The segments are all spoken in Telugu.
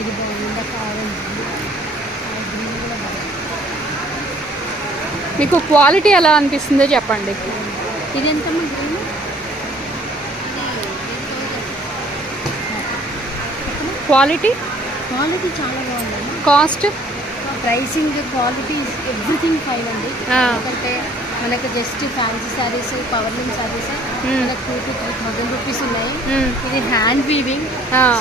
ఇది బాగుంది ఇందాక ఆరెంజ్ గ్రీన్ కూడా బాగుంది మీకు క్వాలిటీ ఎలా అనిపిస్తుందో చెప్పండి. ఇది ఎంత గ్రీన్? క్వాలిటీ? క్వాలిటీ చాలా బాగుందమ్మా. Cost? Pricing quality everything fine అండి. ఎందుకంటే మనకు just fancy saris power loom saris. మనకు two to three thousand rupees ఉన్నాయి మ్మ్. ఇది హ్యాండ్ వీవింగ్.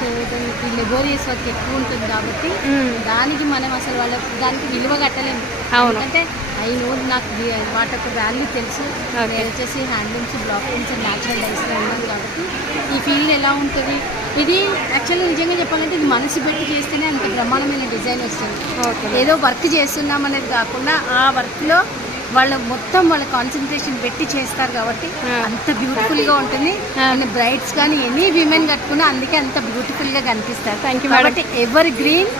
సో దానికి లెబోరియస్ వర్క్ ఎక్కువ ఉంటుంది కాబట్టి మ్మ్. దానికి మనం అసలు వాళ్ళ దానికి విలువ కట్టలేము. ఎందుకంటే ఐ నో నాకు వాటి యొక్క వాల్యూ తెలుసు. నేను వచ్చేసి హ్యాండ్లూమ్స్ బ్లాక్ లూమ్స్ న్యాచురల్ డైస్లో ఉన్నాను కాబట్టి ఈ ఫీల్ ఎలా ఉంటుంది ఇది యాక్చువల్లీ నిజంగా చెప్పాలంటే ఇది మనసు పెట్టి చేస్తేనే అంత బ్రహ్మాండమైన డిజైన్ వస్తుంది ఏదో వర్క్ చేస్తున్నాం అనేది కాకుండా ఆ వర్క్లో వాళ్ళు మొత్తం వాళ్ళ కాన్సన్ట్రేషన్ పెట్టి చేస్తారు కాబట్టి. అంత బ్యూటిఫుల్గా ఉంటుంది. అండ్ బ్రైడ్స్ కానీ ఎనీ విమెన్ కట్టుకున్నా అందుకే అంత బ్యూటిఫుల్గా కనిపిస్తారు madam. కాబట్టి ఎవర్ గ్రీన్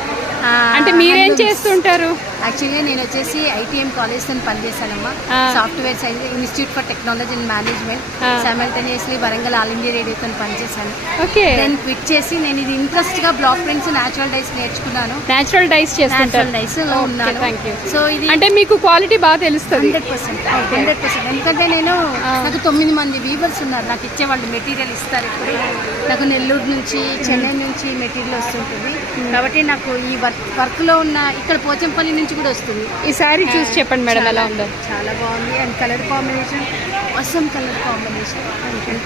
అంటే మీరేం చేస్తుంటారు? యాక్చువల్గా నేను వచ్చేసి ఐటీఎం కాలేజ్తో పనిచేశానమ్మా. Software science institute for technology and management. Simultaneously Warangal all India రేడియోతో పనిచేశాను. ఓకే. దెన్ క్విట్ చేసి నేను ఇది ఇంట్రెస్ట్గా బ్లాక్ ప్రింట్స్ న్యాచురల్ డైస్ నేర్చుకున్నాను. న్యాచురల్ డైస్ న్యాచురల్ డైస్ ఉన్నాను. సో ఇది అంటే మీకు క్వాలిటీ బాగా తెలుస్తుంది. హండ్రెడ్ పర్సెంట్ హండ్రెడ్ పర్సెంట్ ఎందుకంటే నేను. నాకు తొమ్మిది మంది వీవర్స్ ఉన్నారు. నాకు ఇచ్చేవాళ్ళు మెటీరియల్ ఇస్తారు ఇప్పుడు. నాకు నెల్లూరు నుంచి చెన్నై నుంచి మెటీరియల్ వస్తుంటుంది. కాబట్టి నాకు ఈ వర్క్ వర్క్లో ఉన్న ఇక్కడ పోచంపల్లి నుంచి కూడా వస్తుంది ఈ సారీ చూసి చెప్పండి మేడం ఎలా ఉందో చాలా బాగుంది and colour combination awesome colour combination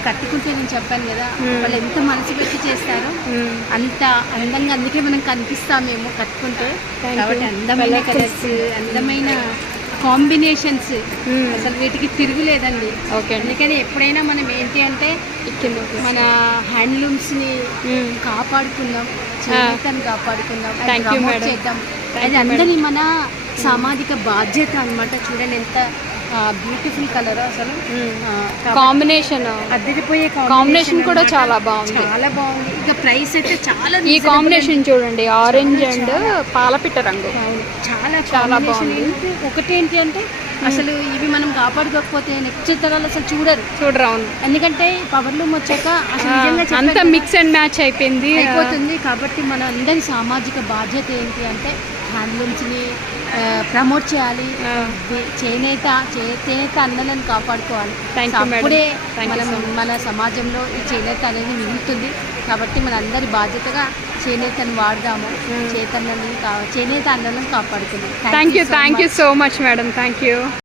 కట్టుకుంటే నేను చెప్పాను కదా Hmm. వాళ్ళు ఎంత మనసు పెట్టి చేస్తారో మ్మ్. అంత అందంగా అందుకే మనం కనిపిస్తామేమో కట్టుకుంటే కాబట్టి. అందమైన. కలర్స్ అందమైన కాంబినేషన్స్. మ్మ్. అసలు వీటికి తిరుగులేదండి. ఓకే అందుకని ఎప్పుడైనా మనం ఏంటి అంటే మన మ్మ్. కాపాడుకుందాం చేనేతను కాపాడుకుందాం you, promote madam. చేద్దాం. అది అందరి మన సామాజిక బాధ్యత అన్నమాట. చూడండి ఎంత బ్యూటిఫుల్ కలర్ అసలు. కాంబినేషన్ అద్దరిపోయే Combination కూడా. చాలా బాగుంది. చాలా బాగుంది. ఇక ప్రైస్ అయితే చాలా ఈ కాంబినేషన్ చూడండి ఆరెంజ్ అండ్ పాలపిట్ట రంగు. చాలా చాలా బాగుంది. ఒకటి ఏంటి అంటే అసలు ఇవి మనం కాపాడుకోకపోతే నెక్స్ట్ తరాలు అసలు చూడరు. చూడరా అవును. ఎందుకంటే పవర్ లూమ్ వచ్చాక అసలు అంతా మిక్స్ అండ్ మ్యాచ్ అయిపోయింది. అయిపోతుంది. కాబట్టి మన అందరి సామాజిక బాధ్యత ఏంటి అంటే హ్యాండ్లూమ్స్ని ప్రమోట్ చేయాలి. చేనేత చేనేత అన్నలను కాపాడుకోవాలి. అప్పుడే మనం. మన సమాజంలో ఈ చేనేత అనేది మిగులుతుంది. కాబట్టి మన అందరి బాధ్యతగా చేనేతను వాడదాము. కా చేనేత అన్నలను కాపాడుకుందాం. Thank you thank you. So much madam thank you